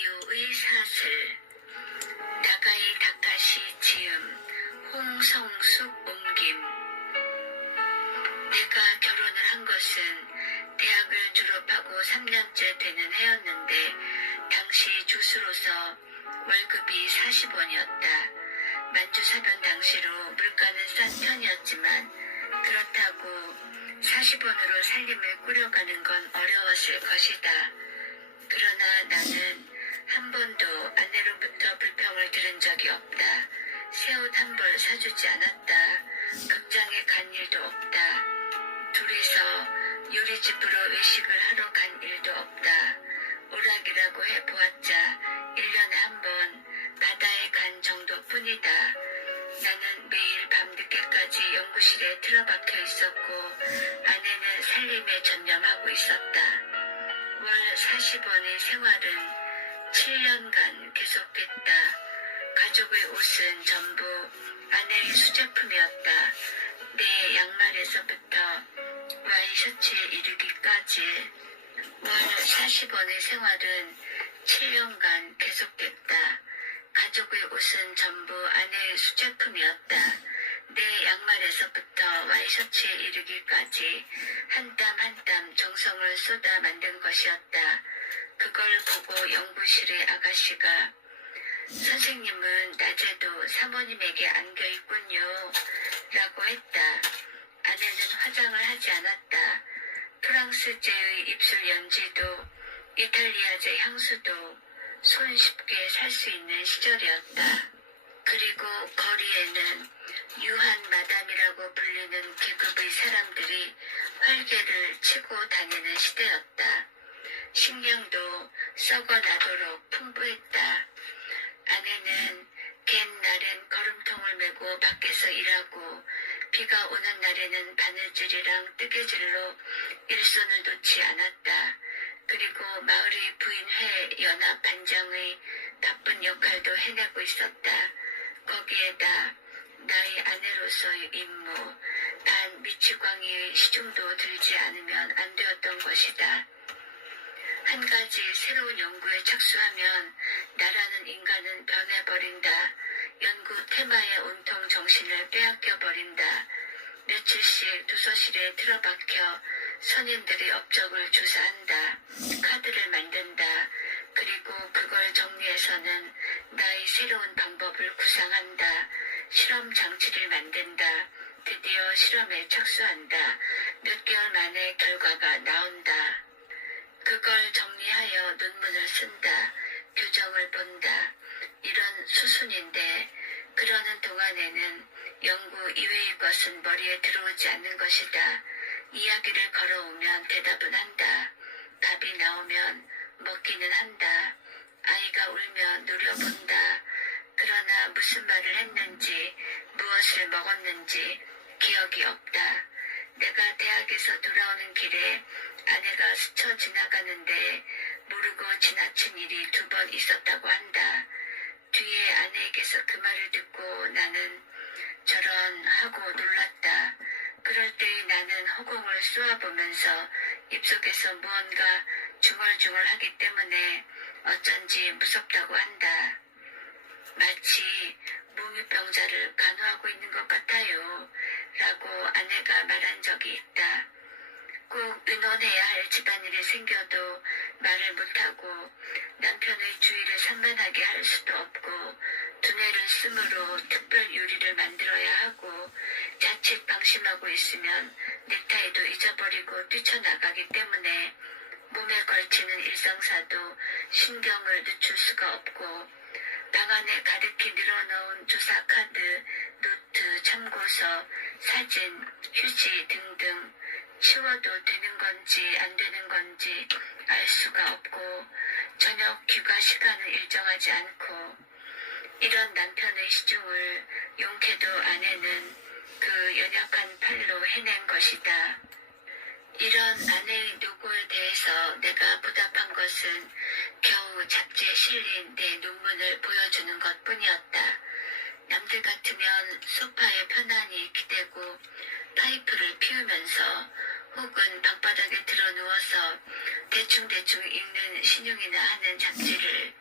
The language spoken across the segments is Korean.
이유의 사슬. 나가이 다카시 지음. 홍성숙 옮김. 내가 결혼을 한 것은 대학을 졸업하고 3년째 되는 해였는데 당시 주수로서 월급이 40원이었다. 만주사변 당시로 물가는 싼 편이었지만 그렇다고 40원으로 살림을 꾸려가는 건 어려웠을 것이다. 그러나 나는 한 번도 아내로부터 불평을 들은 적이 없다. 새 옷 한 벌 사주지 않았다. 극장에 간 일도 없다. 둘이서 요리집으로 외식을 하러 간 일도 없다. 오락이라고 해보았자 1년에 한 번 바다에 간 정도뿐이다. 나는 매일 밤늦게까지 연구실에 틀어박혀 있었고 아내는 살림에 전념하고 있었다. 월 40원의 생활은 7년간 계속됐다. 가족의 옷은 전부 아내의 수제품이었다. 내 양말에서부터 와이셔츠에 이르기까지 월 40원의 생활은 7년간 계속됐다. 가족의 옷은 전부 아내의 수제품이었다. 내 양말에서부터 와이셔츠에 이르기까지 한 땀 한 땀 정성을 쏟아 만든 것이었다. 그걸 보고 연구실의 아가씨가 선생님은 낮에도 사모님에게 안겨있군요 라고 했다. 아내는 화장을 하지 않았다. 프랑스제의 입술 연지도 이탈리아제 향수도 손쉽게 살 수 있는 시절이었다. 그리고 거리에는 유한 마담이라고 불리는 계급의 사람들이 활개를 치고 다니는 시대였다. 식량도 썩어나도록 풍부했다. 아내는 갠 날엔 걸음통을 메고 밖에서 일하고 비가 오는 날에는 바느질이랑 뜨개질로 일손을 놓지 않았다. 그리고 마을의 부인회 연합 반장의 바쁜 역할도 해내고 있었다. 거기에다 나의 아내로서의 임무, 단 미치광이의 시중도 들지 않으면 안 되었던 것이다. 한 가지 새로운 연구에 착수하면 나라는 인간은 변해버린다. 연구 테마에 온통 정신을 빼앗겨버린다. 며칠씩 도서실에 틀어박혀 선인들의 업적을 조사한다. 카드를 만든다. 그리고 그걸 정리해서는 나의 새로운 방법을 구상한다. 실험 장치를 만든다. 드디어 실험에 착수한다. 몇 개월 만에 결과가 나온다. 그걸 정리하여 논문을 쓴다. 교정을 본다. 이런 수순인데 그러는 동안에는 연구 이외의 것은 머리에 들어오지 않는 것이다. 이야기를 걸어오면 대답은 한다. 밥이 나오면 먹기는 한다. 아이가 울면 노려본다. 그러나 무슨 말을 했는지 무엇을 먹었는지 기억이 없다. 내가 대학에서 돌아오는 길에 아내가 스쳐 지나가는데 모르고 지나친 일이 2번 있었다고 한다. 뒤에 아내에게서 그 말을 듣고 나는 저런 하고 놀랐다. 그럴 때의 나는 허공을 쏘아보면서 입속에서 무언가 중얼중얼하기 때문에 어쩐지 무섭다고 한다. 마치 몽유병자를 간호하고 있는 것 같아요 라고 아내가 말한 적이 있다. 꼭 의논해야 할 집안일이 생겨도 말을 못하고 남편의 주의를 산만하게 할 수도 없고 두뇌를 쓰므로 특별 요리를 만들어야 하고 자칫 방심하고 있으면 넥타이도 잊어버리고 뛰쳐나가기 때문에 몸에 걸치는 일상사도 신경을 늦출 수가 없고 방 안에 가득히 늘어놓은 조사 카드, 노트, 참고서, 사진, 휴지 등등 치워도 되는 건지 안 되는 건지 알 수가 없고 저녁 귀가 시간을 일정하지 않고 이런 남편의 시중을 용케도 아내는 그 연약한 팔로 해낸 것이다. 이런 아내의 노고에 대해서 내가 보답한 것은 겨우 잡지에 실린 내 논문을 보여주는 것뿐이었다. 남들 같으면 소파에 편안히 기대고 파이프를 피우면서 혹은 방바닥에 들어 누워서 대충대충 읽는 신용이나 하는 잡지를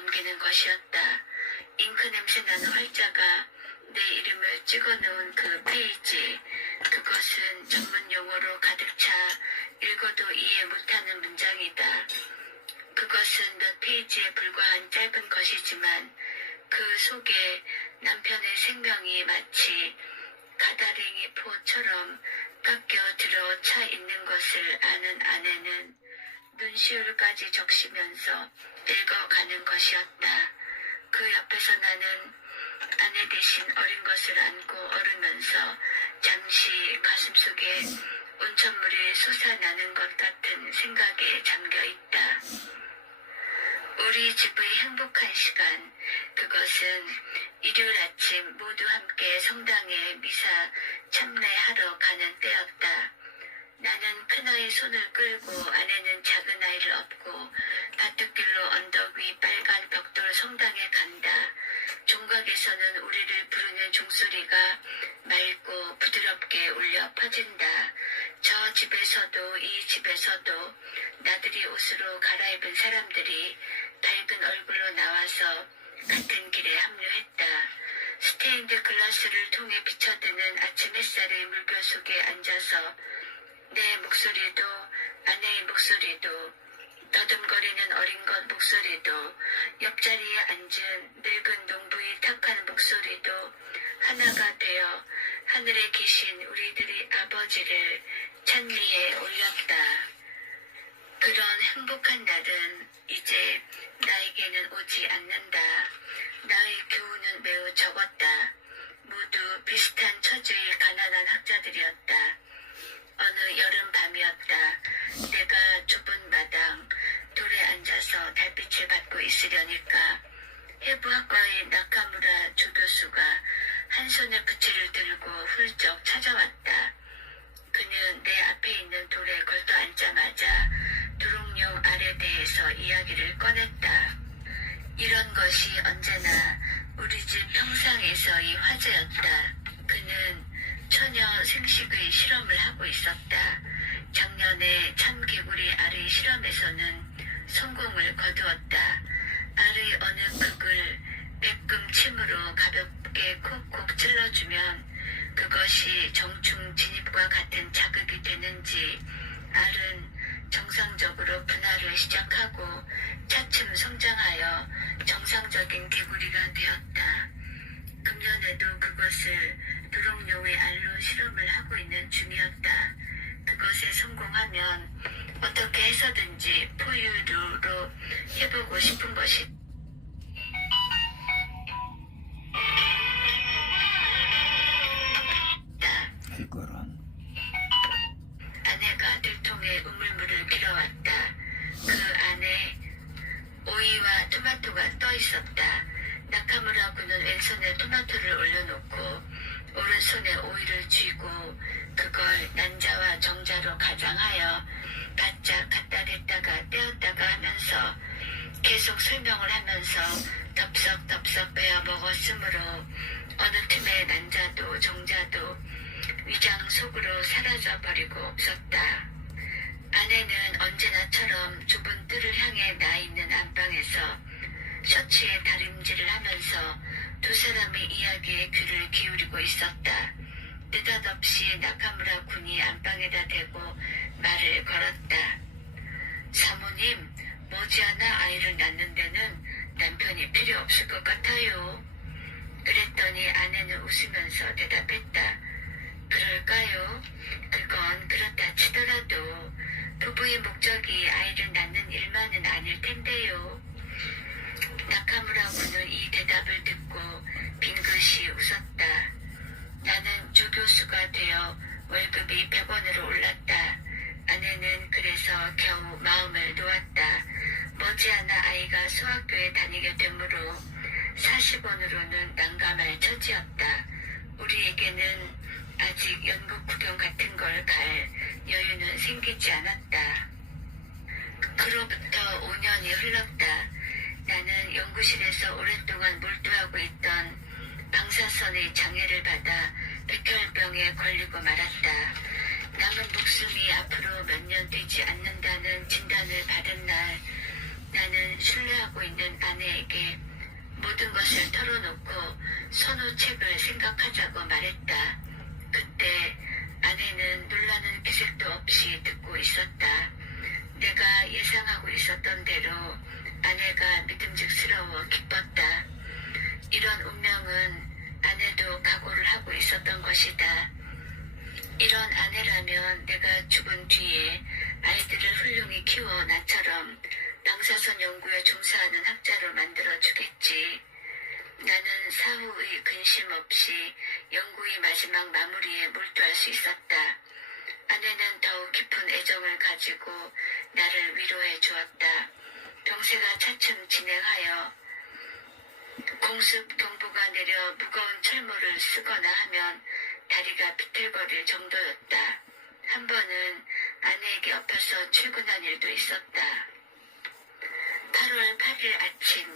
넘기는 것이었다. 잉크 냄새나는 활자가 내 이름을 찍어놓은 그 페이지, 그것은 전문 용어로 가득 차 읽어도 이해 못하는 문장이다. 그것은 몇 페이지에 불과한 짧은 것이지만 그 속에 남편의 생명이 마치 가다랭이 포처럼 깎여 들어 차 있는 것을 아는 아내는 눈시울까지 적시면서 읽어가는 것이었다. 그 옆에서 나는 아내 대신 어린 것을 안고 얼으면서 잠시 가슴속에 온천물이 솟아나는 것 같은 생각에 잠겨 있다. 우리 집의 행복한 시간, 그것은 일요일 아침 모두 함께 성당에 미사 참례하러 가는 때였다. 나는 큰아이 손을 끌고 아내는 작은 아이를 업고 밭둑길로 언덕 위 빨간 벽돌 성당에 간다. 종각에서는 우리를 부르는 종소리가 맑고 부드럽게 울려 퍼진다. 저 집에서도 이 집에서도 나들이 옷으로 갈아입은 사람들이 밝은 얼굴로 나와서 같은 길에 합류했다. 스테인드 글라스를 통해 비쳐드는 아침 햇살의 물결 속에 앉아서 내 목소리도 아내의 목소리도 더듬거리는 어린 것 목소리도 옆자리에 앉은 늙은 농부의 탁한 목소리도 하나가 되어 하늘에 계신 우리들의 아버지를 찬미에 올렸다. 그런 행복한 날은 이제 나에게는 오지 않는다. 나의 교우는 매우 적었다. 모두 비슷한 처지의 가난한 학자들이었다. 어느 여름 밤이었다. 내가 좁은 마당 돌에 앉아서 달빛을 받고 있으려니까 해부학과의 나카무라 조교수가 한 손에 부채를 들고 훌쩍 찾아왔다. 그는 내 앞에 있는 돌에 걸터 앉자마자 도롱뇽 알에 대해서 이야기를 꺼냈다. 이런 것이 언제나 우리 집 평상에서의 화제였다. 그는 처녀 생식의 실험을 하고 있었다. 작년에 참개구리 알의 실험에서는 성공을 거두었다. 알의 어느 극을 백금 침으로 가볍게 콕콕 찔러주면 그것이 정충 진입과 같은 자극이 되는지 알은 정상적으로 분할을 시작하고 차츰 성장하여 정상적인 개구리가 되었다. 금년에도 그것을 도롱뇽의 알로 실험을 하고 있는 중이었다. 그것에 성공하면 어떻게 해서든지 포유류로 해보고 싶은 것이다. 아내가 들통에 우물물을 길어왔다. 그 안에 오이와 토마토가 떠 있었다. 나카무라 군은 왼손에 토마토를 올려놓고 오른손에 오이를 쥐고 그걸 난자와 정자로 가장하여 바짝 갖다 댔다가 떼었다가 하면서 계속 설명을 하면서 덥석덥석 베어 먹었으므로 어느 틈에 난자도 정자도 위장 속으로 사라져 버리고 없었다. 아내는 언제나처럼 좁은 뜰을 향해 나 있는 안방에서 셔츠에 다림질을 하면서 두 사람의 이야기에 귀를 기울이고 있었다. 느닷없이 나카무라 군이 안방에다 대고 말을 걸었다. 사모님, 머지않아 아이를 낳는 데는 남편이 필요 없을 것 같아요. 그랬더니 아내는 웃으면서 대답했다. 그럴까요? 그건 그렇다 치더라도 부부의 목적이 아이를 낳는 일만은 아닐 텐데요. 나카무라 군은 이 대답을 듣고 빙긋이 웃었다. 나는 조교수가 되어 월급이 100원으로 올랐다. 아내는 그래서 겨우 마음을 놓았다. 머지않아 아이가 소학교에 다니게 되므로 40원으로는 난감할 처지였다. 우리에게는 아직 연극 구경 같은 걸 갈 여유는 생기지 않았다. 그로부터 5년이 흘렀다. 나는 연구실에서 오랫동안 몰두하고 있던 방사선의 장애를 받아 백혈병에 걸리고 말았다. 남은 목숨이 앞으로 몇 년 되지 않는다는 진단을 받은 날, 나는 신뢰하고 있는 아내에게 모든 것을 털어놓고 선호책을 생각하자고 말했다. 그때 아내는 놀라는 기색도 없이 듣고 있었다. 내가 예상하고 있었던 대로 아내가 믿음직스러워 기뻤다. 이런 운명은 아내도 각오를 하고 있었던 것이다. 이런 아내라면 내가 죽은 뒤에 아이들을 훌륭히 키워 나처럼 방사선 연구에 종사하는 학자로 만들어주겠지. 나는 사후의 근심 없이 연구의 마지막 마무리에 몰두할 수 있었다. 아내는 더욱 깊은 애정을 가지고 나를 위로해 주었다. 병세가 차츰 진행하여 공습 동부가 내려 무거운 철모를 쓰거나 하면 다리가 비틀거릴 정도였다. 한 번은 아내에게 엎어서 출근한 일도 있었다. 8월 8일 아침,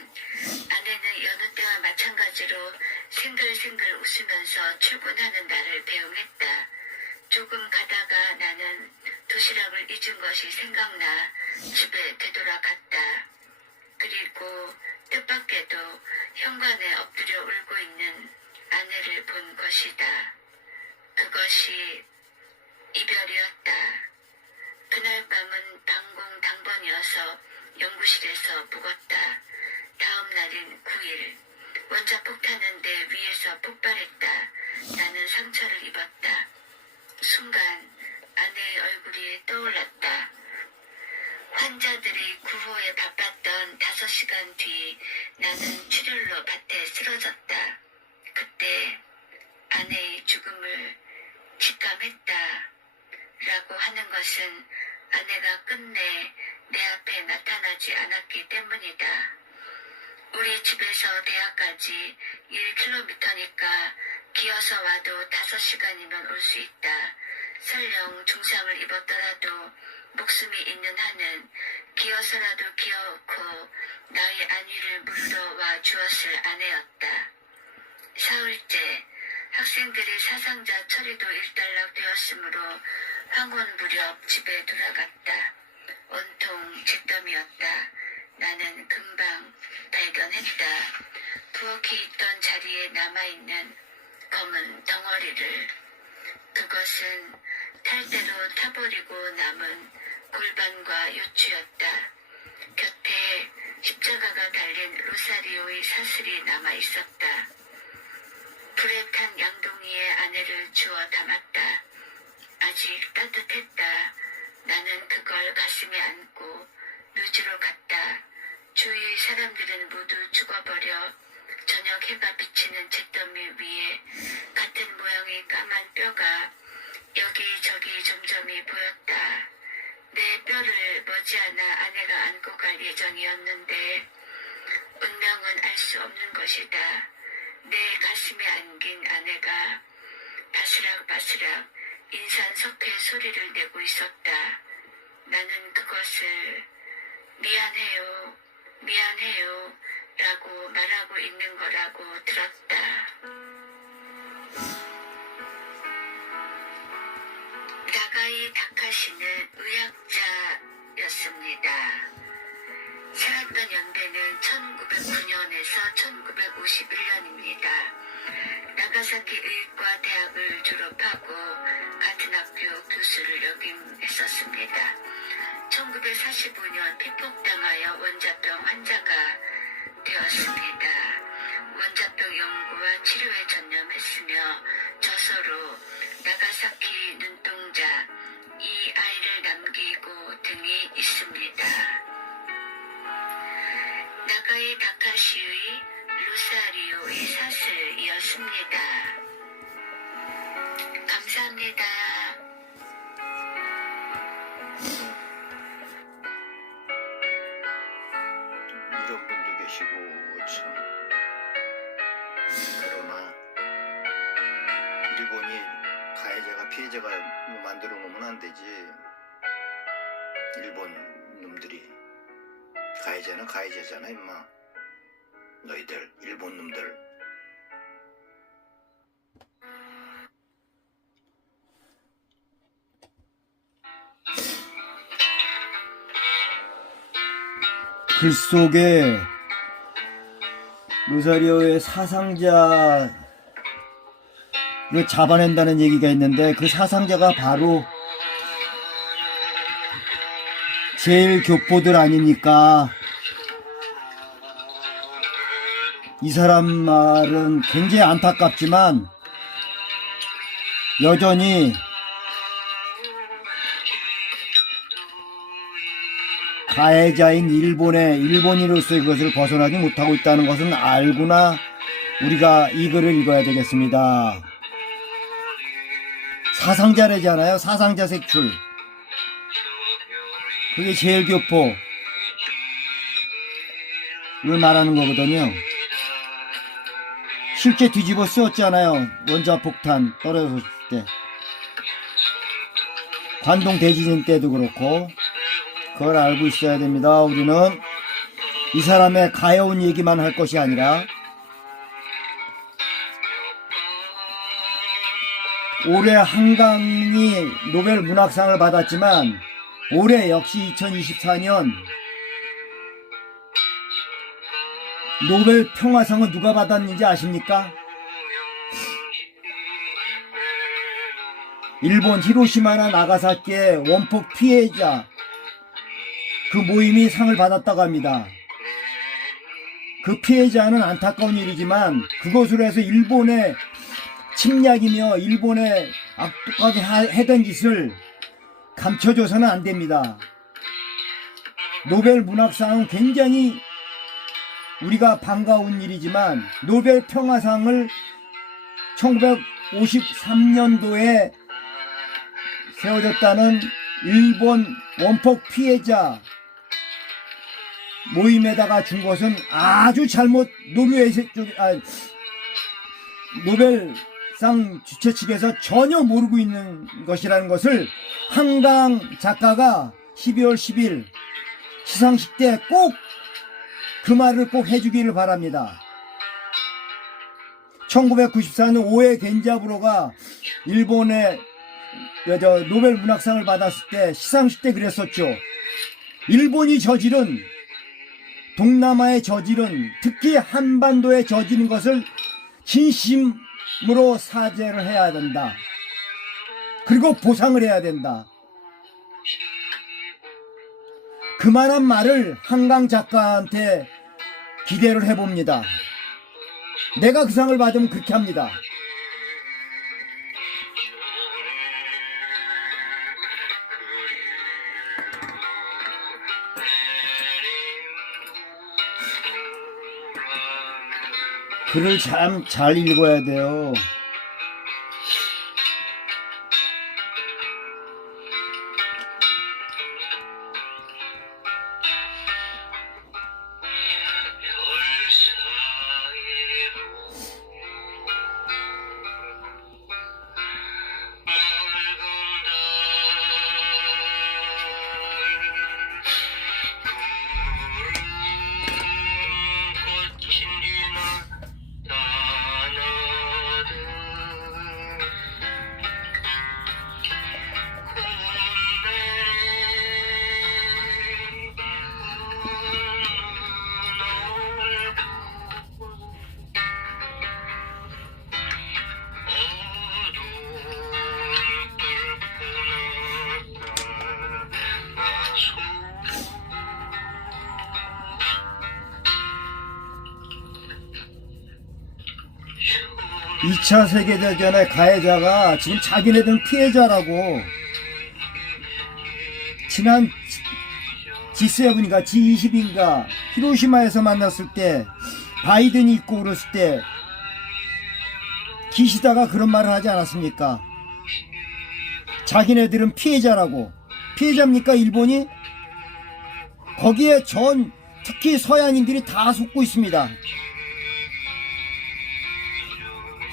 아내는 여느 때와 마찬가지로 생글생글 웃으면서 출근하는 나를 배웅했다. 조금 가다가 나는 도시락을 잊은 것이 생각나 집에 되돌아갔다. 그리고 뜻밖에도 현관에 엎드려 울고 있는 아내를 본 것이다. 그것이 이별이었다. 그날 밤은 방공당번이어서 연구실에서 묵었다. 다음 날인 9일, 원자폭탄은 내 위에서 폭발했다. 나는 상처를 입었다. 순간 아내의 얼굴이 떠올랐다. 환자들이 구호에 바빴던 5시간 뒤 나는 출혈로 밭에 쓰러졌다. 그때 아내의 죽음을 직감했다. 라고 하는 것은 아내가 끝내 내 앞에 나타나지 않았기 때문이다. 우리 집에서 대학까지 1km니까 기어서 와도 5시간이면 올 수 있다. 설령 중상을 입었더라도 목숨이 있는 한은 기어서라도 기어오고 나의 안위를 물으러 와 주었을 아내였다. 사흘째 학생들의 사상자 처리도 일단락되었으므로 황혼 무렵 집에 돌아갔다. 온통 잿더미였다. 나는 금방 발견했다. 부엌에 있던 자리에 남아있는 검은 덩어리를. 그것은 탈대로 타버리고 남은 골반과 요추였다. 곁에 십자가가 달린 로사리오의 사슬이 남아있었다. 불에 탄 양동이에 아내를 주워 담았다. 아직 따뜻했다. 나는 그걸 가슴에 안고 묘지로 갔다. 주위의 사람들은 모두 죽어버려 저녁 해가 비치는 잿더미 위에 같은 모양의 까만 뼈가 여기저기 점점이 보였다. 내 뼈를 머지않아 아내가 안고 갈 예정이었는데 운명은 알 수 없는 것이다. 내 가슴에 안긴 아내가 바스락바스락 인산석회 소리를 내고 있었다. 나는 그것을 미안해요, 미안해요 라고 말하고 있는 거라고 들었다. 나가이 다카시는 의학자였습니다. 살았던 연배는 1909년에서 1951년입니다. 나가사키 의과 대학을 졸업하고 같은 학교 교수를 역임했었습니다. 1945년 피폭당하여 원자병 환자가 되었습니다. 원자병 연구와 치료에 전념했으며 저서로 나가사키 눈동자, 이 아이를 남기고 등이 있습니다. 나가이 다카시의 로사리오의 사슬이었습니다. 감사합니다. 이런 분도 계시고 참. 그러나 일본이 가해자가 피해자가 만들어 놓으면 안 되지. 일본 놈들이. 가해자는 가해자잖아 임마. 너희들 일본 놈들. 글 속에 로사리오의 사상자를 잡아낸다는 얘기가 있는데, 그 사상자가 바로 제일 교포들 아닙니까? 이 사람 말은 굉장히 안타깝지만 여전히 가해자인 일본인으로서의 그것을 벗어나지 못하고 있다는 것은 알고나 우리가 이 글을 읽어야 되겠습니다. 사상자래잖아요. 사상자 색출. 그게 제일 교포를 말하는 거거든요. 실제 뒤집어 쓰였잖아요. 원자폭탄 떨어졌을 때. 관동 대지진 때도 그렇고. 그걸 알고 있어야 됩니다. 우리는 이 사람의 가여운 얘기만 할 것이 아니라 올해 한강이 노벨 문학상을 받았지만 올해 역시 2024년 노벨 평화상은 누가 받았는지 아십니까? 일본 히로시마나 나가사키의 원폭 피해자 그 모임이 상을 받았다고 합니다. 그 피해자는 안타까운 일이지만 그것으로 해서 일본의 침략이며 일본의 악독하게 해던 짓을 감춰줘서는 안 됩니다. 노벨 문학상은 굉장히 우리가 반가운 일이지만 노벨 평화상을 1953년도에 세워졌다는 일본 원폭 피해자 모임에다가 준 것은 아주 잘못 노벨상 주최 측에서 전혀 모르고 있는 것이라는 것을 한강 작가가 12월 10일 시상식 때 꼭 그 말을 꼭 해주기를 바랍니다. 1994년 오에 겐자부로가 일본의 노벨 문학상을 받았을 때 시상식 때 그랬었죠. 일본이 저지른 동남아에 저지른 특히 한반도에 저지른 것을 진심으로 사죄를 해야 된다. 그리고 보상을 해야 된다. 그만한 말을 한강 작가한테 기대를 해봅니다. 내가 그 상을 받으면 그렇게 합니다. 글을 참 잘 읽어야 돼요. 이 2차 세계대전의 가해자가 지금 자기네들은 피해자라고 지난 G7인가 G20인가 히로시마에서 만났을 때 바이든이 있고 그랬을 때 기시다가 그런 말을 하지 않았습니까? 자기네들은 피해자라고. 피해자입니까 일본이? 거기에 특히 서양인들이 다 속고 있습니다.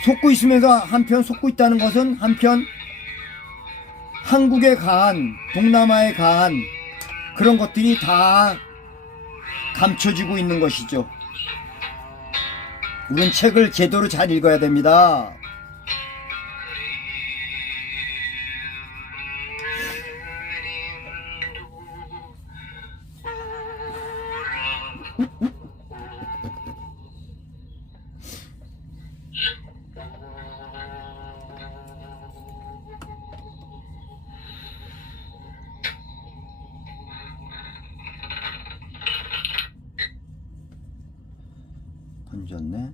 속고 있으면서 한편 속고 있다는 것은 한편 한국에 가한 동남아에 가한 그런 것들이 다 감춰지고 있는 것이죠. 우린 책을 제대로 잘 읽어야 됩니다. 건졌네.